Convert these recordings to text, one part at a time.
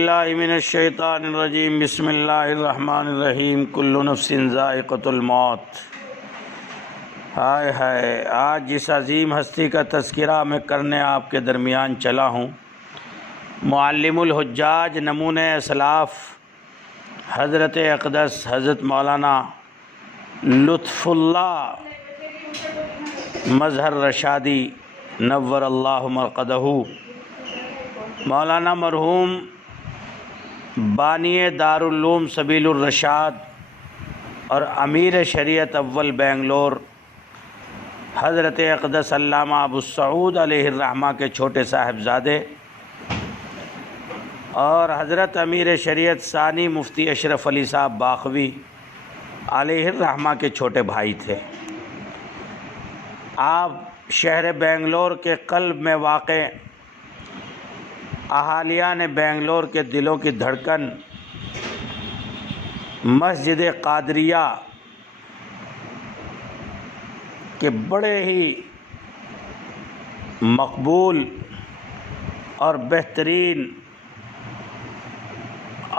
اللہ من الشیطان الرجیم بسم اللہ الرحمن الرحیم کل نفس ذائقۃ الموت۔ ہائے ہائے، آج جس عظیم ہستی کا تذکرہ میں کرنے آپ کے درمیان چلا ہوں، معلم الحجاج نمونۂ اسلاف حضرت اقدس حضرت مولانا لطف اللہ مظہر رشادی نور اللہ مرقدہ، مولانا مرحوم بانی دارالعلوم سبیل الرشاد اور امیر شریعت اول بنگلور حضرت اقدس علامہ ابو السعود علیہ الرحمہ کے چھوٹے صاحبزادے اور حضرت امیر شریعت ثانی مفتی اشرف علی صاحب باخوی علیہ الرحمہ کے چھوٹے بھائی تھے۔ آپ شہر بنگلور کے قلب میں واقع اہالیان بنگلور کے دلوں کی دھڑکن مسجد قادریہ کے بڑے ہی مقبول اور بہترین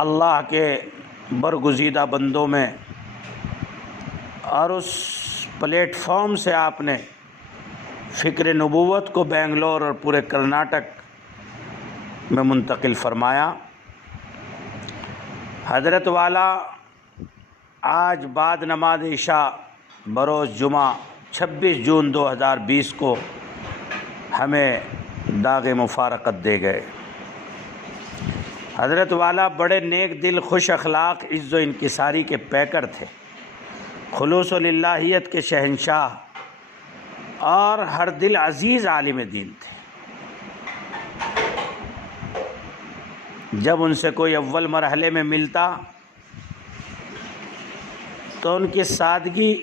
اللہ کے برگزیدہ بندوں میں، اور اس پلیٹ فارم سے آپ نے فکر نبوت کو بنگلور اور پورے کرناٹک میں منتقل فرمایا۔ حضرت والا آج بعد نماز عشاء بروز جمعہ 26 جون 2020 کو ہمیں داغ مفارقت دے گئے۔ حضرت والا بڑے نیک دل، خوش اخلاق، عز و انکساری کے پیکر تھے، خلوص و للہیت کے شہنشاہ اور ہر دل عزیز عالم دین تھے۔ جب ان سے کوئی اول مرحلے میں ملتا تو ان کی سادگی،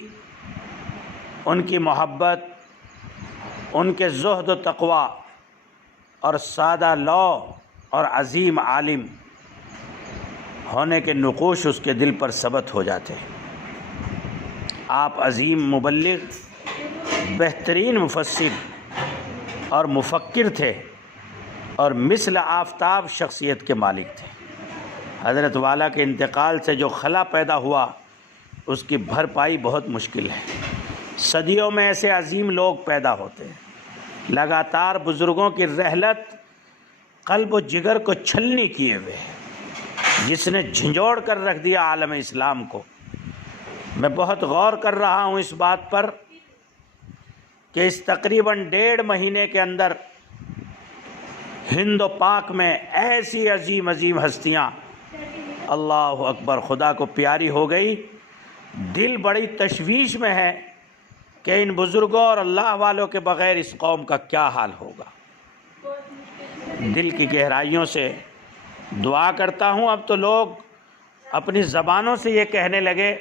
ان کی محبت، ان کے زہد و تقوی اور سادہ لو اور عظیم عالم ہونے کے نقوش اس کے دل پر ثبت ہو جاتے۔ آپ عظیم مبلغ، بہترین مفسر اور مفکر تھے اور مثل آفتاب شخصیت کے مالک تھے۔ حضرت والا کے انتقال سے جو خلا پیدا ہوا اس کی بھرپائی بہت مشکل ہے۔ صدیوں میں ایسے عظیم لوگ پیدا ہوتے ہیں، لگاتار بزرگوں کی رحلت قلب و جگر کو چھلنی کیے ہوئے ہے، جس نے جھنجھوڑ کر رکھ دیا عالم اسلام کو۔ میں بہت غور کر رہا ہوں اس بات پر کہ اس تقریباً 1.5 مہینے کے اندر ہند و پاک میں ایسی عظیم عظیم ہستیاں اللہ اکبر خدا کو پیاری ہو گئی۔ دل بڑی تشویش میں ہے کہ ان بزرگوں اور اللہ والوں کے بغیر اس قوم کا کیا حال ہوگا۔ دل کی گہرائیوں سے دعا کرتا ہوں، اب تو لوگ اپنی زبانوں سے یہ کہنے لگے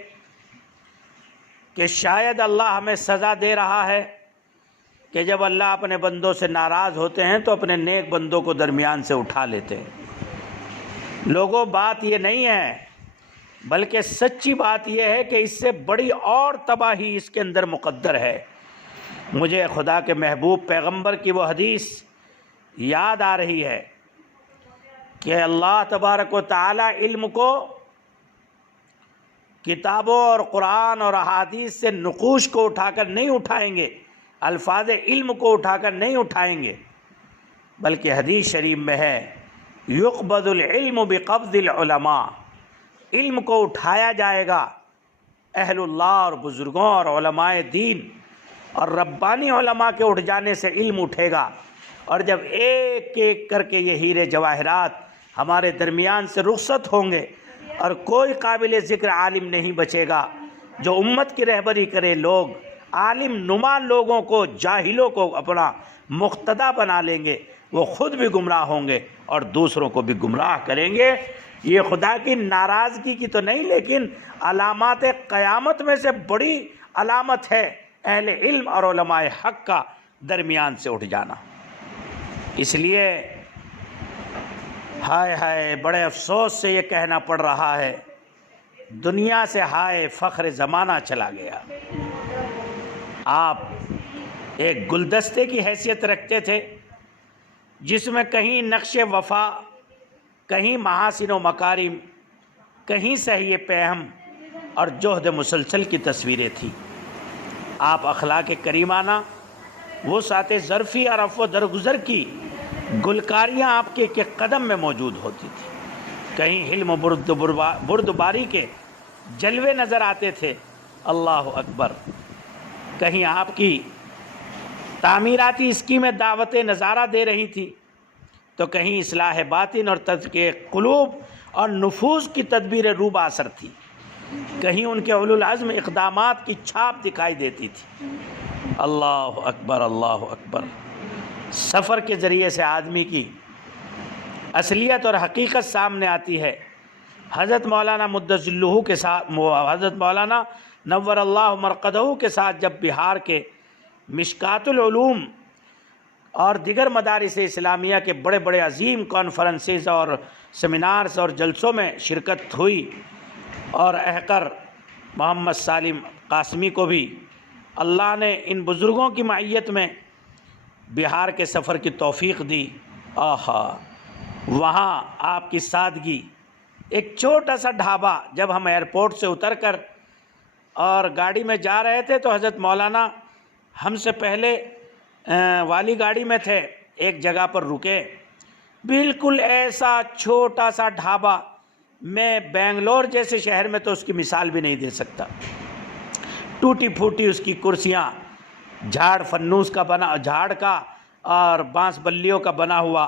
کہ شاید اللہ ہمیں سزا دے رہا ہے کہ جب اللہ اپنے بندوں سے ناراض ہوتے ہیں تو اپنے نیک بندوں کو درمیان سے اٹھا لیتے ہیں۔ لوگوں، بات یہ نہیں ہے، بلکہ سچی بات یہ ہے کہ اس سے بڑی اور تباہی اس کے اندر مقدر ہے۔ مجھے خدا کے محبوب پیغمبر کی وہ حدیث یاد آ رہی ہے کہ اللہ تبارک و تعالی علم کو کتابوں اور قرآن اور احادیث سے نقوش کو اٹھا کر نہیں اٹھائیں گے، الفاظ علم کو اٹھا کر نہیں اٹھائیں گے، بلکہ حدیث شریف میں ہے یقبض العلم بقبض العلماء، علم کو اٹھایا جائے گا اہل اللہ اور بزرگوں اور علماء دین اور ربانی علماء کے اٹھ جانے سے علم اٹھے گا۔ اور جب ایک ایک کر کے یہ ہیرے جواہرات ہمارے درمیان سے رخصت ہوں گے اور کوئی قابل ذکر عالم نہیں بچے گا جو امت کی رہبری کرے، لوگ عالم نما لوگوں کو، جاہلوں کو اپنا مقتدا بنا لیں گے، وہ خود بھی گمراہ ہوں گے اور دوسروں کو بھی گمراہ کریں گے۔ یہ خدا کی ناراضگی کی تو نہیں، لیکن علامات قیامت میں سے بڑی علامت ہے اہل علم اور علماء حق کا درمیان سے اٹھ جانا۔ اس لیے ہائے ہائے، بڑے افسوس سے یہ کہنا پڑ رہا ہے، دنیا سے ہائے فخر زمانہ چلا گیا۔ آپ ایک گلدستے کی حیثیت رکھتے تھے جس میں کہیں نقش وفا، کہیں محاسن و مکارم، کہیں صحیح پیہم اور جہد مسلسل کی تصویریں تھیں۔ آپ اخلاق کریمانہ، وسعت ظرفی اور عفو درگزر کی گلکاریاں آپ کے قدم میں موجود ہوتی تھی۔ کہیں حلم و بردباری کے جلوے نظر آتے تھے، اللہ اکبر۔ کہیں آپ کی تعمیراتی اسکیمیں دعوت نظارہ دے رہی تھی، تو کہیں اصلاح باطن اور تزکیہ قلوب اور نفوس کی تدبیر روبہ اثر تھی۔ کہیں ان کے اولو العزم اقدامات کی چھاپ دکھائی دیتی تھی۔ اللہ اکبر، اللہ اکبر۔ سفر کے ذریعے سے آدمی کی اصلیت اور حقیقت سامنے آتی ہے۔ حضرت مولانا مدظلہ کے ساتھ، حضرت مولانا نور اللہ مرقدہ کے ساتھ جب بہار کے مشکات العلوم اور دیگر مدارس اسلامیہ کے بڑے بڑے عظیم کانفرنسز اور سیمینارز اور جلسوں میں شرکت ہوئی، اور احقر محمد سالم قاسمی کو بھی اللہ نے ان بزرگوں کی معیت میں بہار کے سفر کی توفیق دی، آہا وہاں آپ کی سادگی، ایک چھوٹا سا ڈھابا، جب ہم ایئرپورٹ سے اتر کر اور گاڑی میں جا رہے تھے تو حضرت مولانا ہم سے پہلے والی گاڑی میں تھے، ایک جگہ پر رکے، بالکل ایسا چھوٹا سا ڈھابا، میں بنگلور جیسے شہر میں تو اس کی مثال بھی نہیں دے سکتا۔ ٹوٹی پھوٹی اس کی کرسیاں، جھاڑ فنوس کا بنا، جھاڑ کا اور بانس بلیوں کا بنا ہوا،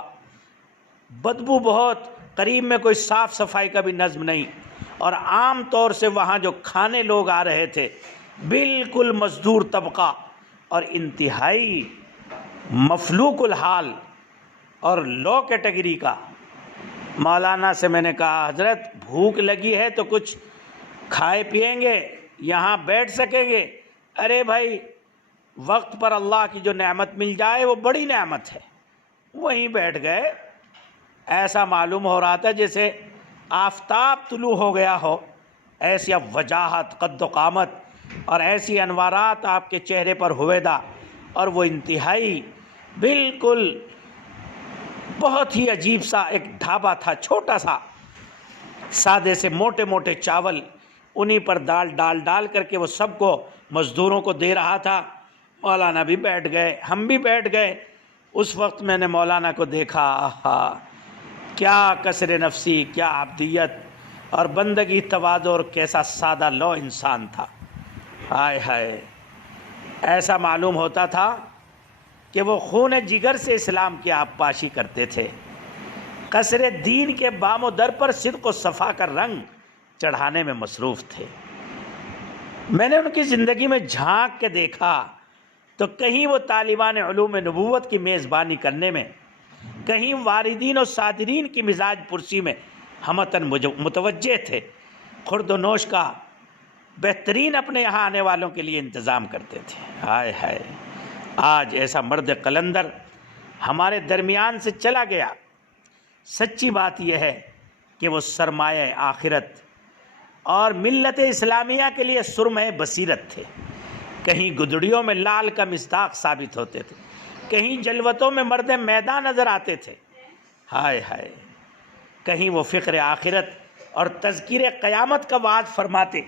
بدبو بہت، قریب میں کوئی صاف صفائی کا بھی نظم نہیں، اور عام طور سے وہاں جو کھانے لوگ آ رہے تھے بالکل مزدور طبقہ اور انتہائی مفلوق الحال اور لو کیٹیگری کا۔ مولانا سے میں نے کہا حضرت بھوک لگی ہے تو کچھ کھائے پیئیں گے، یہاں بیٹھ سکیں گے؟ ارے بھائی وقت پر اللہ کی جو نعمت مل جائے وہ بڑی نعمت ہے۔ وہیں بیٹھ گئے، ایسا معلوم ہو رہا تھا جیسے آفتاب طلوع ہو گیا ہو، ایسی وجاہت، قد و قامت اور ایسی انوارات آپ کے چہرے پر ہویدا، اور وہ انتہائی بالکل بہت ہی عجیب سا ایک ڈھابا تھا، چھوٹا سا، سادے سے موٹے موٹے چاول، انہی پر دال ڈال کر کے وہ سب کو مزدوروں کو دے رہا تھا۔ مولانا بھی بیٹھ گئے، ہم بھی بیٹھ گئے۔ اس وقت میں نے مولانا کو دیکھا، آہا کیا کسر نفسی، کیا عبدیت اور بندگی، تواضع، اور کیسا سادہ لو انسان تھا۔ ہائے ہائے، ایسا معلوم ہوتا تھا کہ وہ خون جگر سے اسلام کی آپ پاشی کرتے تھے، قصر دین کے بام و در پر صدق و صفا کا رنگ چڑھانے میں مصروف تھے۔ میں نے ان کی زندگی میں جھانک کے دیکھا تو کہیں وہ طالبان علوم نبوت کی میزبانی کرنے میں، کہیں واردین و صادرین کی مزاج پرسی میں ہمتاً متوجہ تھے، خورد و نوش کا بہترین اپنے یہاں آنے والوں کے لیے انتظام کرتے تھے۔ ہائے ہائے، آج ایسا مرد قلندر ہمارے درمیان سے چلا گیا۔ سچی بات یہ ہے کہ وہ سرمایہ آخرت اور ملت اسلامیہ کے لیے سرمہ بصیرت تھے۔ کہیں گدڑیوں میں لال کا مصداق ثابت ہوتے تھے، کہیں جلوتوں میں مرد میدان نظر آتے تھے۔ ہائے ہائے، کہیں وہ فکر آخرت اور تذکیر قیامت کا وعد فرماتے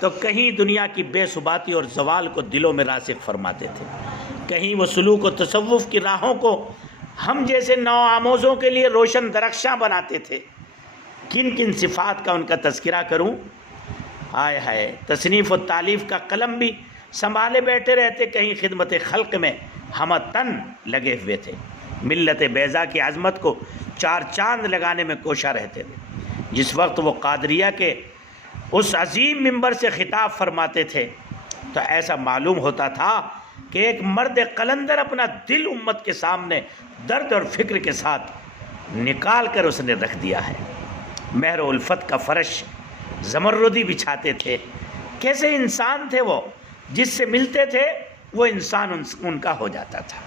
تو کہیں دنیا کی بے ثباتی اور زوال کو دلوں میں راسخ فرماتے تھے۔ کہیں وہ سلوک و تصوف کی راہوں کو ہم جیسے نو آموزوں کے لیے روشن درخشاں بناتے تھے۔ کن کن صفات کا ان کا تذکرہ کروں؟ ہائے ہائے، تصنیف و تالیف کا قلم بھی سنبھالے بیٹھے رہتے، کہیں خدمت خلق میں ہم تن لگے ہوئے تھے، ملت بیضا کی عظمت کو چار چاند لگانے میں کوشاں رہتے تھے۔ جس وقت وہ قادریہ کے اس عظیم منبر سے خطاب فرماتے تھے تو ایسا معلوم ہوتا تھا کہ ایک مرد قلندر اپنا دل امت کے سامنے درد اور فکر کے ساتھ نکال کر اس نے رکھ دیا ہے۔ مہر و الفت کا فرش زمردی بچھاتے تھے۔ کیسے انسان تھے وہ، جس سے ملتے تھے وہ انسان ان کا ہو جاتا تھا۔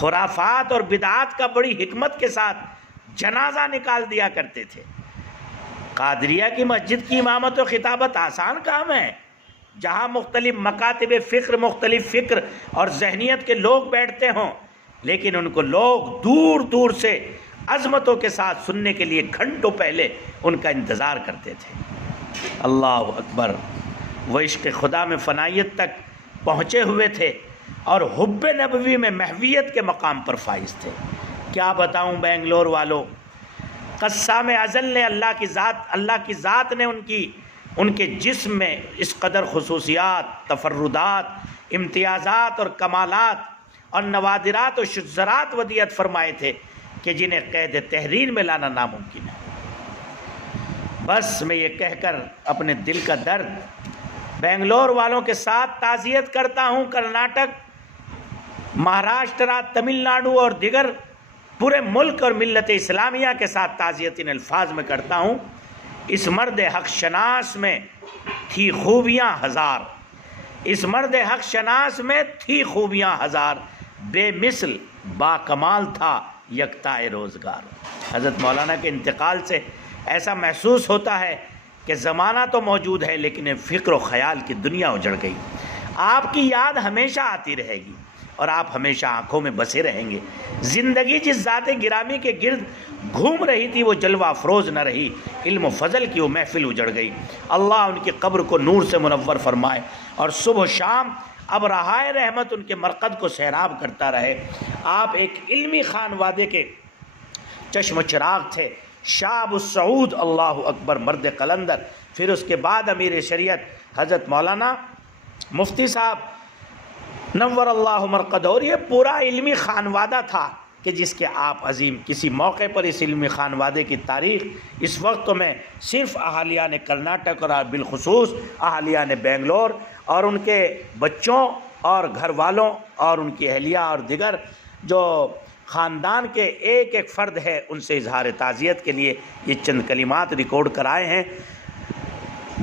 خرافات اور بدعات کا بڑی حکمت کے ساتھ جنازہ نکال دیا کرتے تھے۔ قادریہ کی مسجد کی امامت و خطابت آسان کام ہے، جہاں مختلف مکاتب فکر، مختلف فکر اور ذہنیت کے لوگ بیٹھتے ہوں، لیکن ان کو لوگ دور دور سے عظمتوں کے ساتھ سننے کے لیے گھنٹوں پہلے ان کا انتظار کرتے تھے۔ اللہ اکبر، وہ عشق خدا میں فنائیت تک پہنچے ہوئے تھے اور حب نبوی میں محویت کے مقام پر فائز تھے۔ کیا بتاؤں بنگلور والوں، قسام ازل نے اللہ کی ذات نے ان کے جسم میں اس قدر خصوصیات، تفردات، امتیازات اور کمالات اور نوادرات و شذرات ودیعت فرمائے تھے کہ جنہیں قید تحریر میں لانا ناممکن ہے۔ بس میں یہ کہہ کر اپنے دل کا درد بنگلور والوں کے ساتھ تعزیت کرتا ہوں، کرناٹک، مہاراشٹر، تمل ناڈو اور دیگر پورے ملک اور ملت اسلامیہ کے ساتھ تعزیت ان الفاظ میں کرتا ہوں، اس مرد حق شناس میں تھی خوبیاں ہزار، اس مرد حق شناس میں تھی خوبیاں ہزار، بے مثل با کمال تھا یکتا روزگار۔ حضرت مولانا کے انتقال سے ایسا محسوس ہوتا ہے کہ زمانہ تو موجود ہے لیکن فکر و خیال کی دنیا اجڑ گئی۔ آپ کی یاد ہمیشہ آتی رہے گی اور آپ ہمیشہ آنکھوں میں بسے رہیں گے۔ زندگی جس ذات گرامی کے گرد گھوم رہی تھی وہ جلوہ افروز نہ رہی، علم و فضل کی وہ محفل اجڑ گئی۔ اللہ ان کی قبر کو نور سے منور فرمائے اور صبح و شام اب رہائے رحمت ان کے مرقد کو سیراب کرتا رہے۔ آپ ایک علمی خانوادے کے چشم و چراغ تھے، شاہ ابو سعود، اللہ اکبر، مرد قلندر، پھر اس کے بعد امیر شریعت حضرت مولانا مفتی صاحب نور اللہ مرقدہ، اور یہ پورا علمی خانوادہ تھا کہ جس کے آپ عظیم کسی موقع پر اس علمی خانوادے کی تاریخ اس وقت تو میں صرف اہالیان کرناٹک اور بالخصوص اہالیان بنگلور اور ان کے بچوں اور گھر والوں اور ان کی اہلیہ اور دیگر جو خاندان کے ایک ایک فرد ہے ان سے اظہار تعزیت کے لیے یہ چند کلمات ریکارڈ کرائے ہیں۔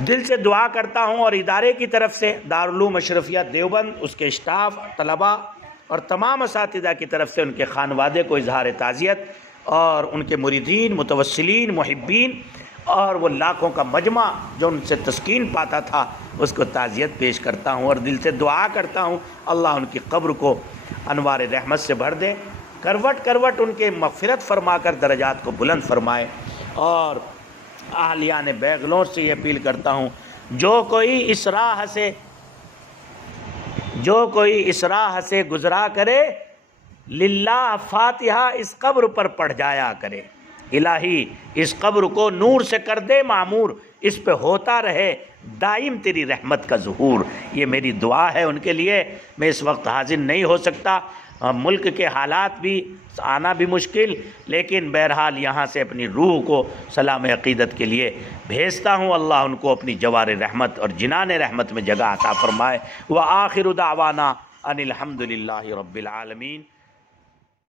دل سے دعا کرتا ہوں اور ادارے کی طرف سے دارالعلوم اشرفیہ دیوبند، اس کے اسٹاف، طلباء اور تمام اساتذہ کی طرف سے ان کے خانوادے کو اظہار تعزیت اور ان کے مریدین، متوسلین، محبین اور وہ لاکھوں کا مجمع جو ان سے تسکین پاتا تھا اس کو تعزیت پیش کرتا ہوں اور دل سے دعا کرتا ہوں اللہ ان کی قبر کو انوار رحمت سے بھر دے، کروٹ کروٹ ان کے مغفرت فرما کر درجات کو بلند فرمائے۔ اور اہلیان بنگلور سے یہ اپیل کرتا ہوں جو کوئی اس راہ سے گزرا کرے للہ فاتحہ اس قبر پر پڑھ جایا کرے، الہی اس قبر کو نور سے کر دے معمور، اس پہ ہوتا رہے دائم تیری رحمت کا ظہور۔ یہ میری دعا ہے ان کے لیے۔ میں اس وقت حاضر نہیں ہو سکتا، ملک کے حالات بھی، آنا بھی مشکل، لیکن بہرحال یہاں سے اپنی روح کو سلام عقیدت کے لیے بھیجتا ہوں۔ اللہ ان کو اپنی جوار رحمت اور جنان رحمت میں جگہ عطا فرمائے۔ وآخر دعوانا ان الحمد للہ رب العالمین۔